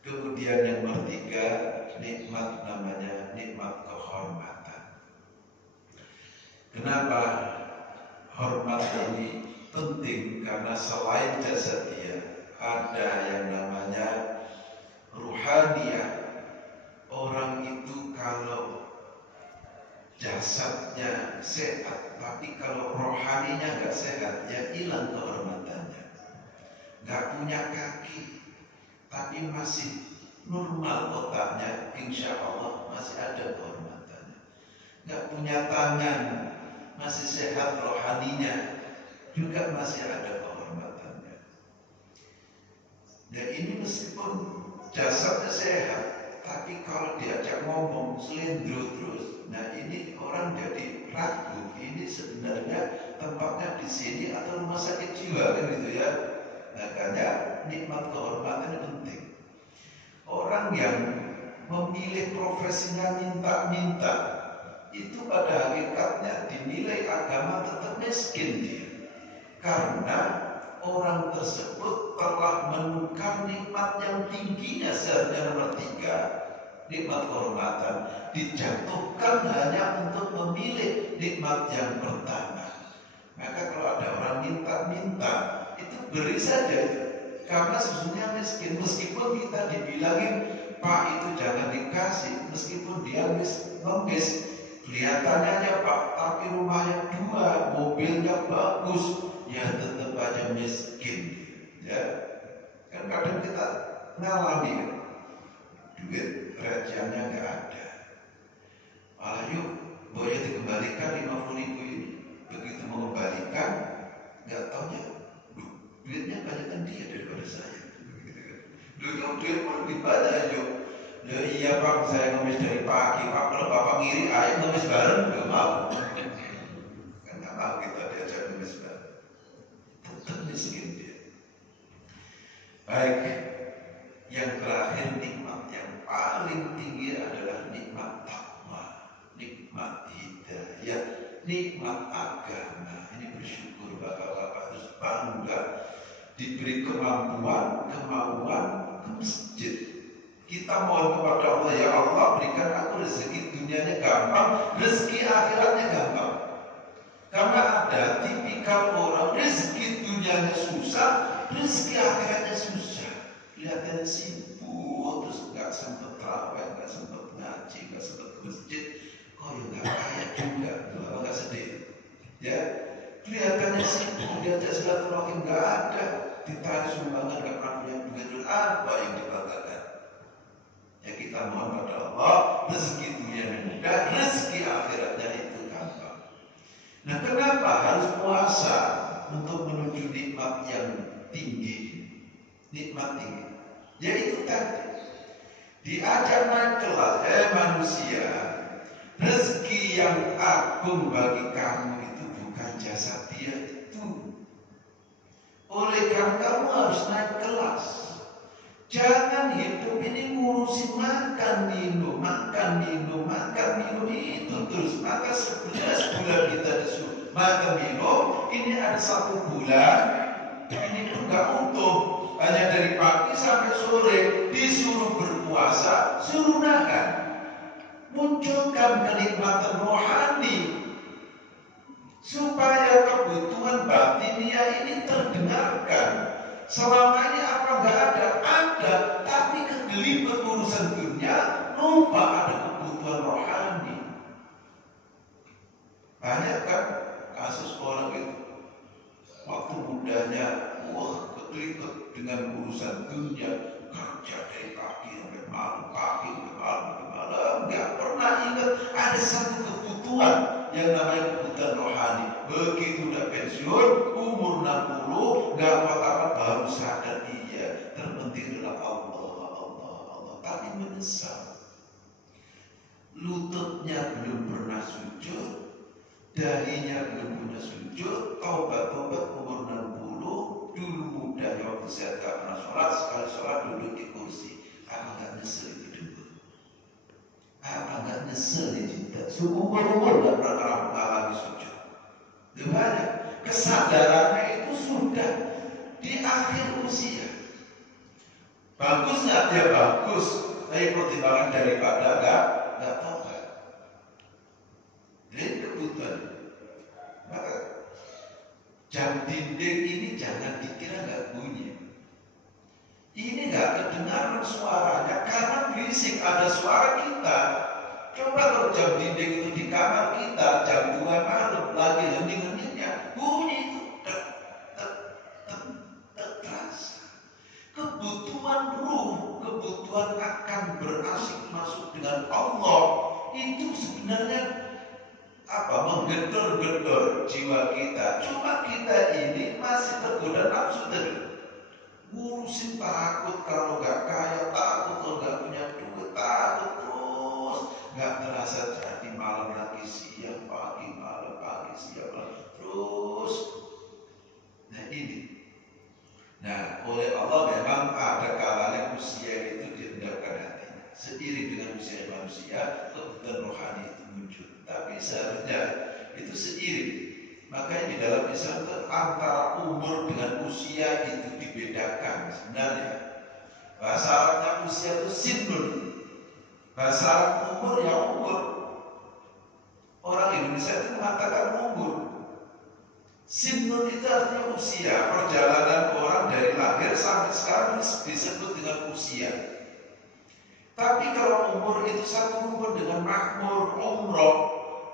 Kemudian yang ketiga, nikmat namanya nikmat kehormatan. Kenapa hormat ini penting? Karena selain jasad dia, ada yang namanya ruhaniyah. Orang itu kalau jasadnya sehat, tapi kalau rohaninya nggak sehat, ya hilang kehormatannya. Nggak punya kaki, tapi masih normal otaknya, insya Allah masih ada kehormatannya. Nggak punya tangan, masih sehat rohaninya, juga masih ada kehormatannya. Ya ini meskipun jasadnya sehat, tapi kalau diajak ngomong selindro terus, nah ini orang jadi ragu. Ini sebenarnya tempatnya di sini atau rumah sakit jiwa kan gitu ya. Makanya nikmat kehormatan penting. Orang yang memilih profesinya minta-minta, itu pada hakikatnya dinilai agama tetap miskin dia. Karena orang tersebut telah menukar nikmat yang tingginya seharusnya nomor 3, nikmat kehormatan, dijatuhkan hanya untuk memilih nikmat yang pertama. Maka kalau ada orang minta-minta, itu beri saja, karena sesungguhnya miskin. Meskipun kita dibilangin Pak itu jangan dikasih, meskipun dia ngemis, kelihatannya aja Pak, tapi rumahnya 2, mobilnya bagus, ya tetap aja miskin. Ya, kan kadang kita ngalami duit recehannya nggak ada. Malah yuk, boleh dikembalikan 50.000 ini. Begitu mengembalikan, nggak taunya duitnya banyakkan dia daripada saya. Duit pun lebih banyak yuk. Ya iya Pak, saya ngemis dari pagi Pak, kalau Bapak ngiri ayo ngemis bareng, nggak mau. Kan nggak mau kita diajak ngemis bareng. Tetap miskin dia. Baik, yang terakhir nikmat yang paling tinggi adalah nikmat takwa, nikmat hidayah, nikmat agama. Ini bersyukur bapak-bapak, harus bangga diberi kemampuan ke masjid. Kita mohon kepada Allah, ya Allah berikan aku rezeki dunianya gampang, rezeki akhiratnya gampang. Karena ada tipikal orang rezeki dunianya susah, rezeki akhiratnya susah. Kelihatan sibuk, terus nggak sempat tarawih, nggak sempat ngaji, nggak sempat ke masjid. Kok ya nggak kaya juga, apa nggak sedih? Ya, kelihatannya sibuk, diajak silaturahim nggak ada, ditarik sumbangan nggak pernah punya duit, apa yang dibanggakan? Ya kita mohon pada Allah, rezeki dunianya mudah, rezeki akhiratnya itu gampang. Nah, kenapa harus puasa untuk menuju nikmat yang tinggi? Nikmat tinggi, yaitu tadi diajak naik kelas, manusia, rezeki yang agung bagi kamu itu bukan jasad dia itu. Oleh karena kamu harus naik kelas. Jangan hidup ini ngurusin makan minum itu terus. Maka 11 bulan kita disuruh makan minum, ini ada 1 bulan ini pun gak utuh, hanya dari pagi sampai sore disuruh berpuasa, suruh makan. Munculkan kenikmatan rohani supaya kebutuhan batinia ini terdengarkan. Selama ini apa nggak ada? Ada, tapi kegelibet urusan dunia, lupa ada kebutuhan rohani. Banyak kan kasus orang itu waktu mudanya, kegelibet dengan urusan dunia, kerja dari pagi sampai malam, nggak pernah ingat ada satu kebutuhan yang namanya kebutuhan rohani. Begitu udah pensiun, umur 60, nggak apa-apa, baru sadar iya terpenting adalah Allah. Tapi menyesal, lututnya belum pernah sujud, dahinya belum pernah sujud, taubat umur 60, dulu muda waktu sehat gak pernah sholat, sekali sholat duduk di kursi. Apa gak nyesel itu dulu? Apa gak nyesel itu? Seumur-umur gak pernah mengalami sujud. Gimana? Kesadarannya itu sudah di akhir usia. Bagus nggak? Dia bagus. Tapi pertimbangan daripada nggak tobat. Jadi kebutuhan. Maka jam dinding ini jangan dikira nggak bunyi. Ini nggak kedengaran suaranya karena berisik, ada suara kita. Coba kalau jam dinding itu di kamar kita jam 2 malam lagi hening-heningnya, bunyi itu terasa. Kebutuhan ruh, kebutuhan akan berasik masuk dengan Allah itu sebenarnya menggedor-gedor jiwa kita. Cuma kita ini masih tergoda nafsu tadi. Ngurusin takut kalau nggak kaya, takut kalau nggak punya duit, takut terus. Nggak terasa jadi malam lagi siang, pagi malam, pagi siang malam terus. Nah ini. Nah oleh Allah memang ada kalanya usia itu dihendakkan hatinya. Seiring dengan usia manusia, kebutuhan rohani itu muncul. Tapi seharusnya itu seiring. Makanya di dalam Islam itu antara umur dengan usia itu dibedakan sebenarnya. Bahasa Arabnya usia itu sinun. Bahasa Arab umur ya umur. Orang Indonesia itu mengatakan umur. Sinun itu artinya usia. Perjalanan orang dari lahir sampai sekarang disebut dengan usia. Tapi kalau umur itu satu umur dengan makmur, umroh,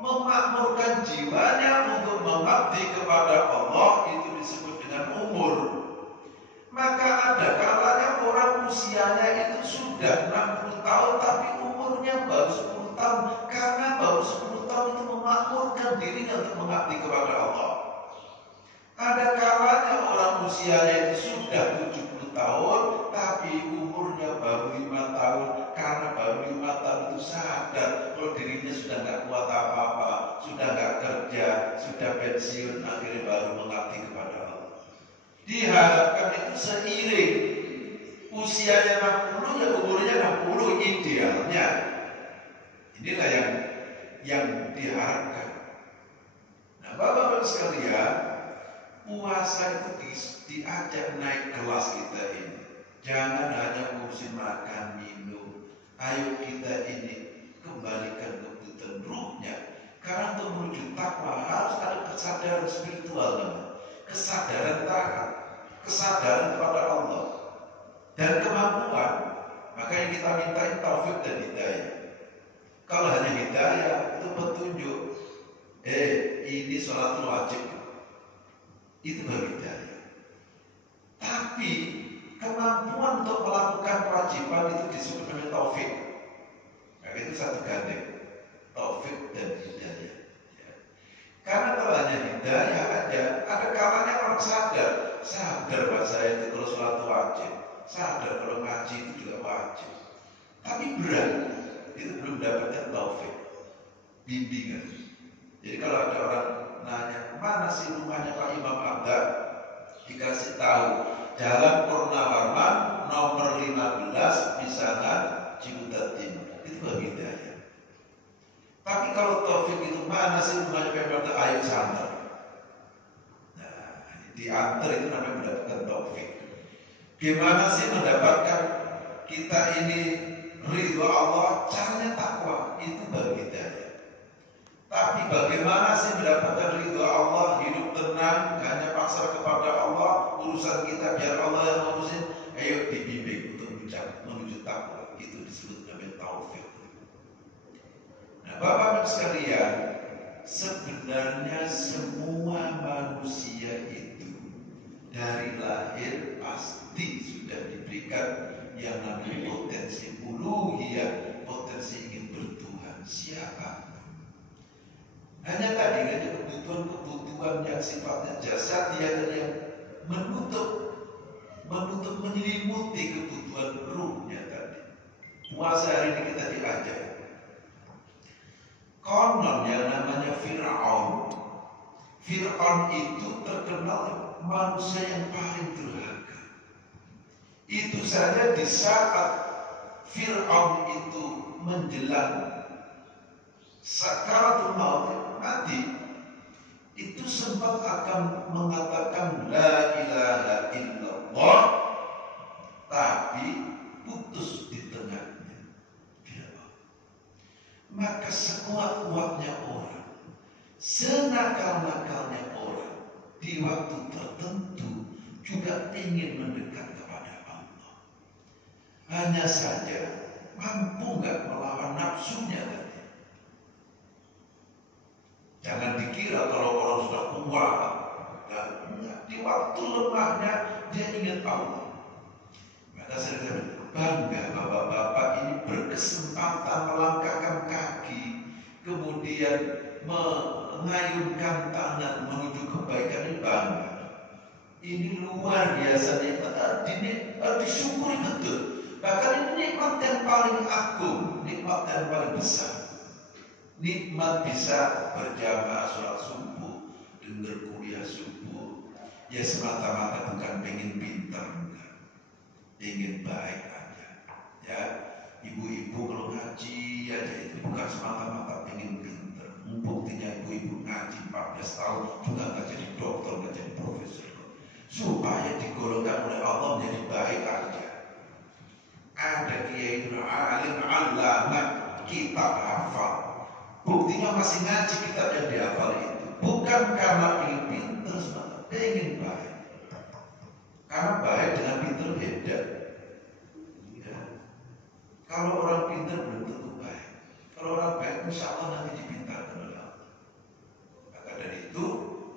memakmurkan jiwanya untuk mengabdi kepada Allah, itu disebut dengan umur. Maka ada kalanya orang usianya itu sudah 60 tahun tapi umurnya baru 10 tahun, karena baru 10 tahun itu memakmurkan dirinya untuk mengabdi kepada Allah. Ada kalanya orang usianya itu sudah 70 tahun tapi umurnya baru 5 tahun, karena baru 5 tahun itu sadar kalau dirinya sudah nggak kuat apa-apa, sudah nggak kerja, sudah pensiun, akhirnya baru mengabdi kepada Allah. Diharapkan itu seiring usianya 60 ya umurnya 60 idealnya. Inilah yang diharapkan. Nah, Bapak-bapak sekalian, puasa itu diajak naik kelas kita ini. Jangan hanya ngurusin makan, minum. Ayo kita ini kembalikan kebutuhan ruhnya. Karena untuk menuju takwa harus ada kesadaran spiritual, kesadaran taat, kesadaran kepada Allah, dan kemampuan. Makanya kita mintain taufik dan hidayah. Kalau hanya hidayah itu petunjuk. Ini sholat wajib. Itu baru hidayah. Tapi kemampuan untuk melakukan kewajiban itu disebut dengan taufik. Nah, itu satu gandeng, taufik dan hidayah. Ya. Karena kalau hanya hidayah aja, ada kalanya orang sadar bahwa saya itu kalau sholat wajib, sadar kalau ngaji itu juga wajib. Tapi berat, itu belum dapatkan taufik, bimbingan. Jadi kalau ada orang nanya, mana sih rumahnya Pak Imam Abda? Dikasih tahu, Jalan Purnawarman nomor 15, Pisangan, Ciputat Timur. Itu baru hidayah. Tapi kalau taufik itu mana sih rumahnya Pak Imam Abda? Ayo santer. Nah, diantar itu namanya mendapatkan taufik. Gimana sih mendapatkan kita ini ridho Allah? Caranya takwa, itu baru hidayah. Tapi bagaimana sih mendapatkan ridho Allah, hidup tenang, hanya pasrah kepada Allah, urusan kita biar Allah yang ngurusin. Ayo dibimbing untuk menuju takwa. Itu disebut namanya taufik. Nah, Bapak-bapak sekalian, sebenarnya semua manusia itu dari lahir pasti sudah diberikan yang namanya potensi uluhiyah, potensi ingin bertuhan. Siapa? Hanya tadi hanya kebutuhan yang sifatnya jasadiah dan yang menutup menyelimuti kebutuhan ruhnya tadi. Puasa hari ini kita diajak. Konon yang namanya Fir'aun. Fir'aun itu terkenal manusia yang paling durhaka. Itu saja di saat Fir'aun itu menjelang sakaratul maut, mati, itu sempat akan mengatakan la ilaha illallah, tapi putus di tengahnya. Maka sekuat-kuatnya orang, senakal-nakalnya orang, di waktu tertentu juga ingin mendekat kepada Allah. Hanya saja mampu nggak melawan nafsunya tadi. Jangan dikira kalau orang sudah kuat, di waktu lemahnya dia ingat Allah. Maka saya bangga bapak-bapak ini berkesempatan melangkahkan kaki, kemudian mengayunkan tangan menuju kebaikan, ini bangga. Ini luar biasa nikmat, disyukuri betul. Bahkan ini nikmat yang paling agung, nikmat yang paling besar. Nikmat bisa berjamaah sholat subuh, dengar kuliah subuh, ya semata-mata bukan pengen pintar, enggak, ingin baik aja. Ya, ibu-ibu kalau ngaji aja itu bukan semata-mata pengen pintar. Buktinya ibu-ibu ngaji 14 tahun juga nggak jadi dokter, nggak jadi profesor, supaya digolongkan oleh Allah menjadi baik aja. Ada kiai alim alama, kitab hafal. Buktinya masih ngaji kitab yang dihafal itu. Bukan karena ingin pintar, semata ingin baik. Karena baik dengan pintar beda. Ya. Kalau orang pintar belum tentu baik. Kalau orang baik, insya Allah nanti dipintarkan oleh Allah. Maka dari itu,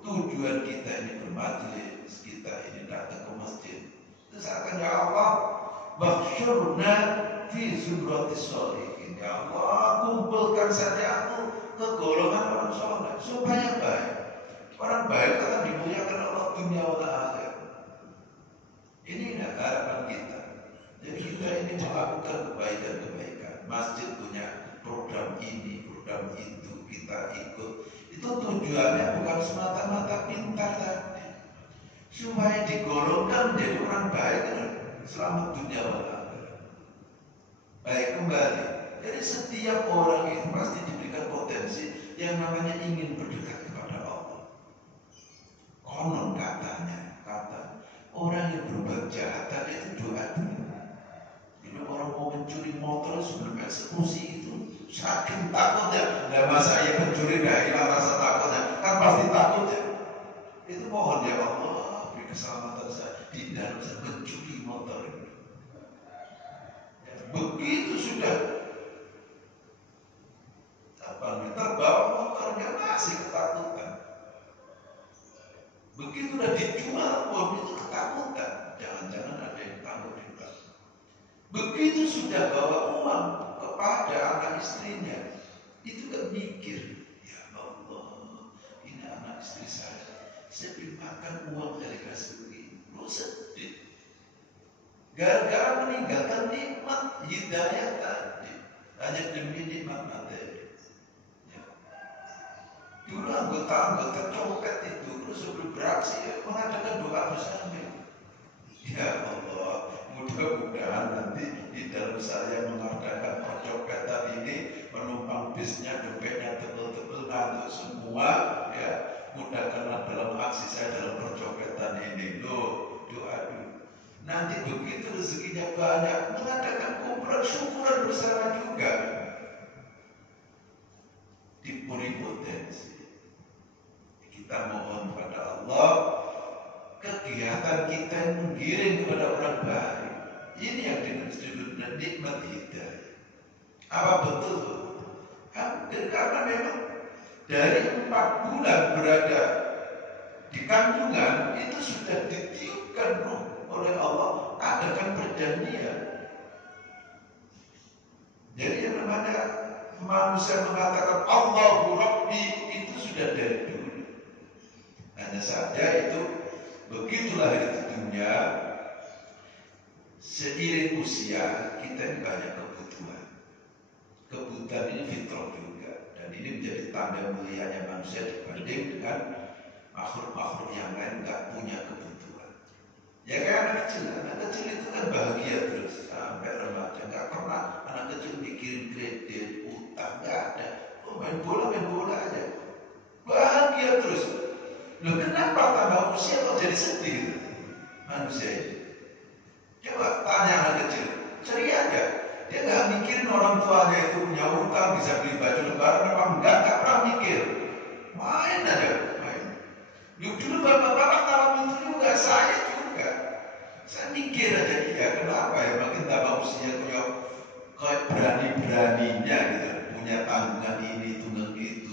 tujuan kita ini bermajelis, kita ini datang ke masjid. Terus akan ya Allah, bahsyurna fi zumratis sholihin. Ya Allah, kumpulkan saja aku ke golongan orang soleh supaya baik. Orang baik akan dimuliakan Allah dunia wal akhirat. Ini harapan kita. Jadi kita ini melakukan kebaikan-kebaikan. Masjid punya program ini, program itu, kita ikut. Itu tujuannya bukan semata-mata pintar tadi, supaya digolongkan menjadi orang baik selamat dunia wal akhirat. Baik, kembali. Jadi setiap orang itu pasti diberikan potensi yang namanya ingin berdekat kepada Allah. Konon katanya, orang yang berbuat jahat tadi itu doa dulu. Jadi orang mau mencuri motor sebelum eksekusi itu saking takutnya. Nah, masa yang mencuri gak hilang rasa takutnya, kan pasti takut ya. Itu mohon ya Allah, beri keselamatan saya di dalam saya mencuri motor ini. Ya, begitu sudah terbawa motornya masih ketakutan. Begitu udah dijual pun itu ketakutan. Jangan-jangan ada yang tahu di belakang. Begitu sudah bawa uang kepada anak istrinya, itu gak mikir, ya Allah, ini anak istri saya beri makan uang dari kasih begini, lu sedih. Gara-gara meninggalkan nikmat hidayah tadi, hanya demi nikmat materi. Dulu anggota copet itu sebelum beraksi mengadakan doa bersama. Ya Allah, mudah-mudahan nanti di dalam saya mengadakan percopetan ini menumpang bisnya, dompetnya tebel-tebel ngantuk semua. Ya, mudahkanlah dalam aksi saya dalam percopetan ini. Loh, doa dulu. Nanti begitu rezekinya banyak, mengadakan kumpulan syukuran bersama juga. Diberi potensi. Kita mohon kepada Allah kegiatan kita yang menggiring kepada orang baik. Ini yang disebut nikmat hidayah. Apa betul? Hampir, karena memang dari 4 bulan berada di kandungan itu sudah ditiupkan oleh Allah, adakan perjanjian. Jadi yang namanya manusia mengatakan Allahu Rabbi itu sudah dari dulu. Hanya saja itu begitu lahir di dunia, seiring usia kita ini banyak kebutuhan. Kebutuhan ini fitrah juga, dan ini menjadi tanda mulianya manusia dibanding dengan makhluk-makhluk yang lain nggak punya kebutuhan. Ya kayak anak kecil itu kan bahagia terus sampai remaja, nggak pernah anak kecil mikirin kredit, utang, nggak ada. Oh, main bola aja, bahagia terus. Loh, kenapa tambah usia kok jadi sedih manusia ini? Coba tanya anak kecil, ceria Dia nggak mikirin orang tuanya itu punya utang, bisa beli baju lebaran apa enggak pernah mikir. Main aja, main. Yuk dulu bapak-bapak ngalamin itu juga, saya juga. Saya mikir aja, iya kenapa ya, makin tambah usia kayak berani-beraninya gitu. Punya tanggungan ini, tanggungan itu,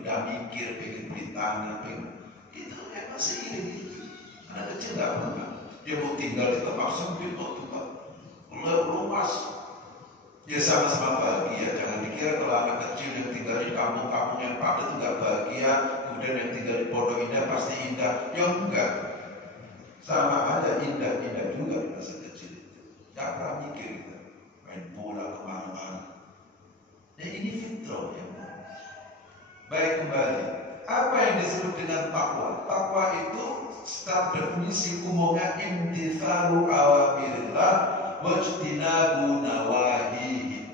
udah mikir, pengen beli tanah, pengen. Itu emang seiring itu. Anak kecil nggak pernah. Dia mau tinggal di tempat sempit, tempat luas. Ya sama-sama bahagia. Jangan dikira kalau anak kecil yang tinggal di kampung-kampung yang padat itu nggak bahagia, kemudian yang tinggal di Pondok Indah pasti indah. Ya enggak. Sama aja indah-indah juga di masa kecil itu. Nggak pernah mikir gitu. Main bola kemana-mana. Ya ini fitrah ya. Baik, kembali. Apa yang disebut dengan takwa? Takwa itu secara definisi umumnya imtithalu awamirillah wajtinabu nawahihi.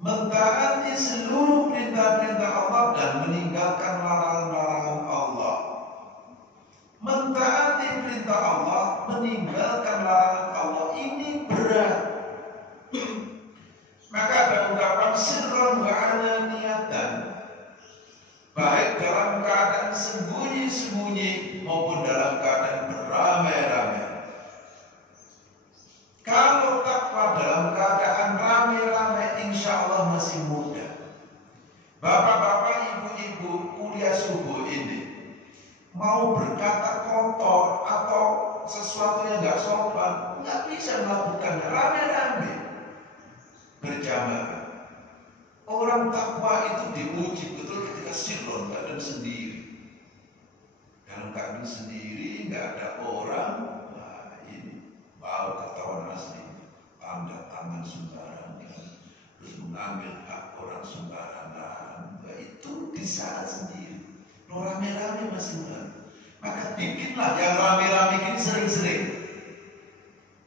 Mentaati seluruh perintah-perintah Allah dan meninggalkan larangan-larangan Allah. Mentaati perintah Allah, meninggalkan larangan Allah, ini berat. Maka ada ungkapan sirran wa alaniyatan, baik dalam keadaan sembunyi-sembunyi maupun dalam keadaan beramai-ramai. Kalau takwa dalam keadaan ramai-ramai, insya Allah masih mudah. Bapak-bapak, ibu-ibu kuliah subuh ini mau berkata kotor atau sesuatu yang nggak sopan, nggak bisa melakukannya rame-rame berjamaah. Orang takwa itu diuji betul ketika sirron, keadaan sendiri. Dalam keadaan sendiri, nggak ada orang. Nah ini baru ketahuan asli, tanda tangan sembarangan, terus mengambil hak orang sembarangan. Nah, itu di saat sendiri. Kalau rame-rame masih mudah. Maka bikinlah yang rame-rame ini sering-sering,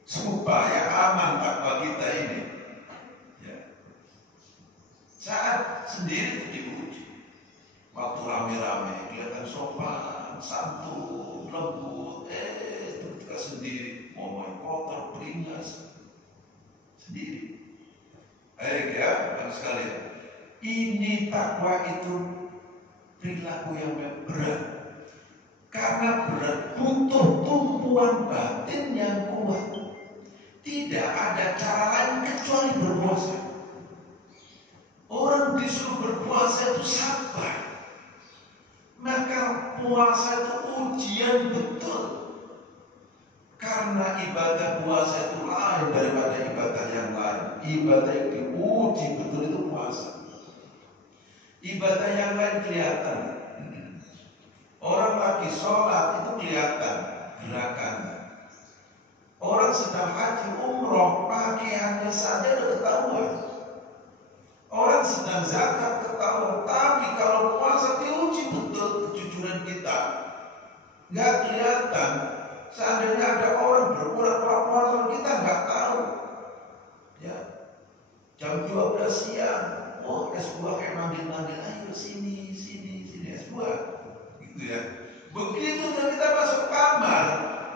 supaya aman takwa kita ini. Saat sendiri itu diuji. Waktu rame-rame kelihatan sopan, santun, lembut. Ketika sendiri ngomong kotor, beringas sendiri. Ya, bagus sekali. Ini takwa itu perilaku yang berat. Karena berat butuh tumpuan batin yang kuat. Tidak ada cara lain kecuali berpuasa. Orang disuruh berpuasa itu sabar. Maka puasa itu ujian betul. Karena ibadah puasa itu lain daripada ibadah yang lain. Ibadah yang diuji betul itu puasa. Ibadah yang lain kelihatan. Orang lagi sholat itu kelihatan gerakannya. Orang sedang haji umroh, pakaiannya saja udah ketahuan. Orang sedang zakat ketahuan, tapi kalau puasa diuji betul kejujuran kita. Nggak kelihatan. Seandainya ada orang berpura-pura puasa, kita nggak tahu. Ya, jam 12 siang, oh es buah kayak manggil-manggil, ayo sini es buah, gitu ya. Begitu kita masuk kamar,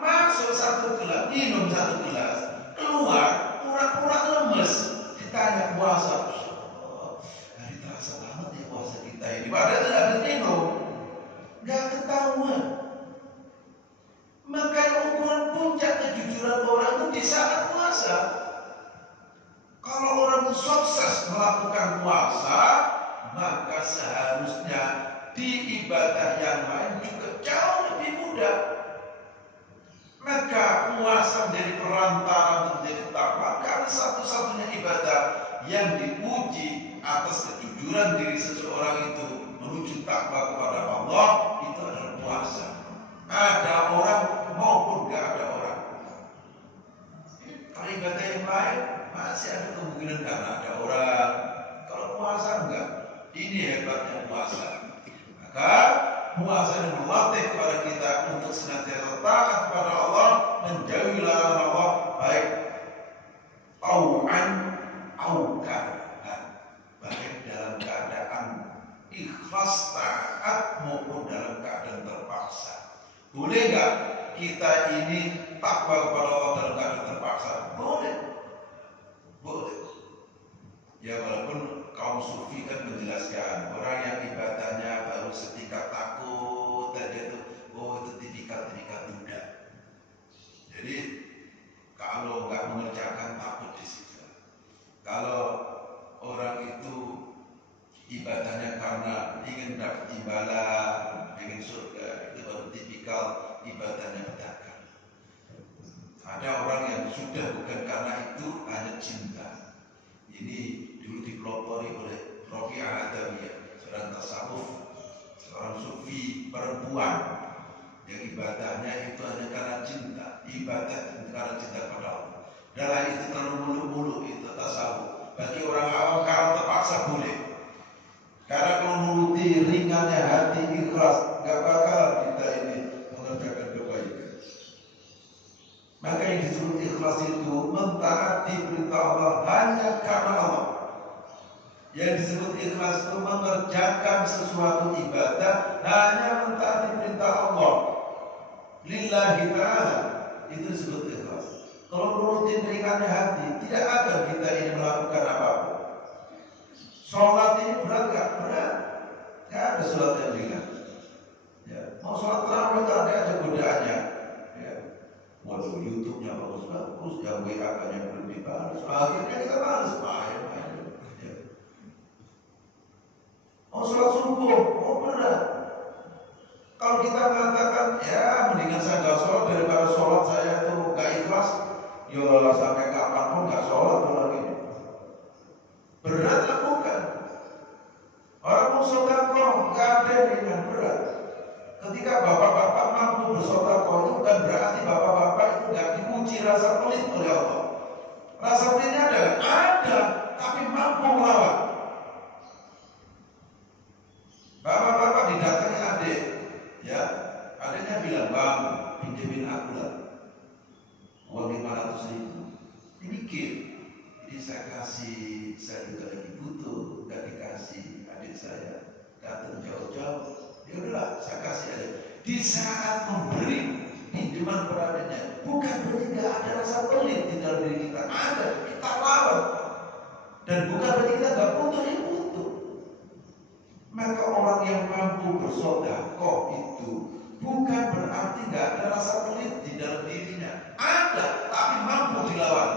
masuk satu gelas, minum satu gelas, keluar pura-pura lemes, ditanya puasa. Terasa banget ya puasa kita ini. Padahal tidak habis minum, nggak ketahuan. Maka ukuran puncak kejujuran orang itu di saat puasa. Kalau orang sukses melakukan puasa, maka seharusnya di ibadah yang lain juga jauh lebih mudah. Maka puasa menjadi perantara menjadi takwa, karena satu-satunya ibadah yang diuji atas kejujuran diri seseorang itu menuju takwa kepada Allah, itu adalah puasa. Ada orang maupun gak ada orang. Kalau ibadah yang lain masih ada kemungkinan karena ada orang. Kalau puasa enggak. Ini hebatnya puasa. Maka puasa ini melatih kepada kita untuk senantiasa taat kepada Allah, menjauhi larangan Allah, baik tau'an au karhan, baik dalam keadaan ikhlas taat maupun dalam keadaan terpaksa. Boleh nggak kita ini takwa kepada Allah dalam keadaan terpaksa? Boleh. Ya walaupun kaum sufi kan menjelaskan orang yang ibadahnya baru setingkat takut tadi itu, oh itu tipikal Buddha. Jadi kalau nggak mengerjakan takut disiksa. Kalau orang itu ibadahnya karena ingin dapat imbalan, ingin surga, itu baru tipikal ibadahnya pedagang. Ada orang yang sudah bukan karena itu, hanya cinta. Ini dulu dipelopori oleh Rofi'ah Adawiyah, seorang tasawuf, seorang sufi perempuan yang ibadahnya itu hanya karena cinta, ibadah karena cinta kepada Allah. Dalam itu terlalu muluk-muluk itu tasawuf. Bagi orang awam kalau terpaksa boleh. Karena kalau nuruti ringannya hati ikhlas, gak bakal kita ini mengerjakan kebaikan. Maka yang disebut ikhlas itu mentaati perintah Allah hanya karena Allah. Yang disebut ikhlas itu mengerjakan sesuatu ibadah hanya mentaati perintah Allah. Lillahi ta'ala, itu disebut ikhlas. Kalau nurutin ringannya hati, tidak akan kita ini melakukan apapun. Sholat ini berat gak? Berat. Gak ada sholat yang ringan. Ya. Mau sholat tarawih tak ada godaannya. Ya. Waduh, YouTube-nya bagus-bagus, yang WA-nya belum dibalas. Akhirnya kita balas, main. Ya. Mau sholat subuh, berat. Kalau kita mengatakan, ya mendingan saya gak sholat daripada sholat saya itu gak ikhlas. Ya sampai kapan pun gak sholat orang ini. Berat lakukan. Orang mau sedekah gak ada yang ringan, berat. Ketika bapak-bapak mampu bersedekah itu bukan berarti bapak-bapak itu gak diuji rasa pelit oleh Allah. Rasa pelitnya ada, tapi mampu melawan. Bapak-bapak didatangi adik, ya, adiknya bilang, bang, pinjemin aku lah, uang 500.000. Ini kir. Jadi saya kasih, saya juga lagi butuh, gak dikasih adik saya datang jauh-jauh. Ya udahlah, saya kasih adik. Di saat memberi pinjaman pada adiknya, bukan berarti gak ada rasa pelit di dalam diri kita. Ada, kita lawan. Dan bukan berarti kita gak butuh, ya butuh. Maka orang yang mampu bersedekah itu bukan berarti gak ada rasa pelit di dalam dirinya. Ada, tapi mampu dilawan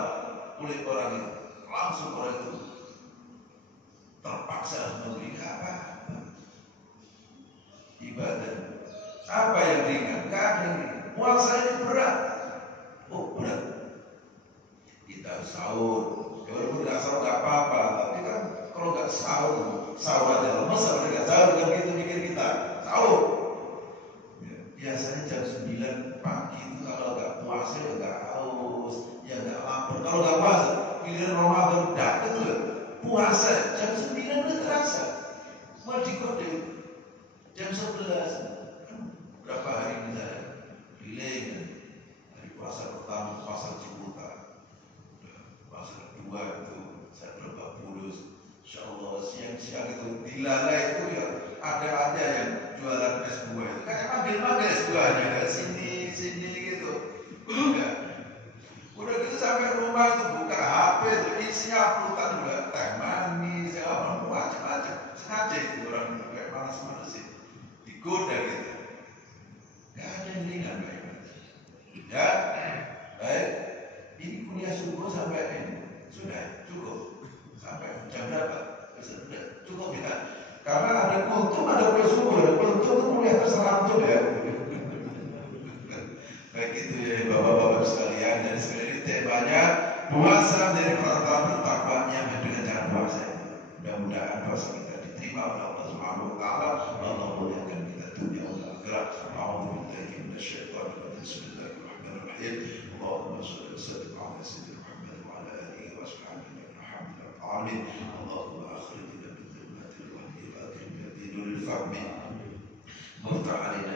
oleh orang itu. Langsung orang itu terpaksa harus memberi apa? Ibadah. Apa yang ringan? Gak ada yang ringan. Puasa ini berat. Oh berat. Kita harus sahur. Walaupun gak sahur gak apa-apa. Tapi kan kalau gak sahur aja lemes. Kalau gak sahur kan gitu mikir kita. Sahur. Ya, biasanya jam 9 pagi itu kalau gak puasa ya gak haus, ya gak lapar. Kalau gak puasa giliran Ramadan datang tuh puasa jam 9 udah terasa. Mau dikode jam 11 kan berapa hari misalnya delay kan? Dari puasa pertama puasa Ciputa, puasa kedua itu saya berapa bulus. Insyaallah siang-siang itu dilalai itu ya ada yang jualan es buah itu kayak manggil es buahnya kan sini gitu. Udah gitu sampai rumah itu buka HP itu isinya uploadan udah teh manis, macam-macam. Sengaja itu orang kayak panas-panas sih, digoda gitu. Gak ada yang ringan baik. Ya, baik. Ini kuliah subuh sampai ini sudah cukup. Sampai jam berapa? Sudah cukup ya. Karena ada kultum, ada kuliah subuh, ada kultum itu kuliah terserah tuh ya. Baik itu ya bapak-bapak sekalian, dan sekali temanya puasa dari perantara bertakwa yang dengan cara puasa. Mudah-mudahan puasa kita diterima oleh Allah Subhanahu wa taala. Allah muliakan kita dunia wal akhirat. A'udzubillahi minasyaitonir rajim. Bismillahirrahmanirrahim. Allahumma shalli wa sallim ala sayyidina Muhammad wa ala alihi wa sahbihi alhamdulillah. Amin. Allahumma akhrijna min dhulmatil wahmi wa akrimna bi nuril fahmi. Muftah alaina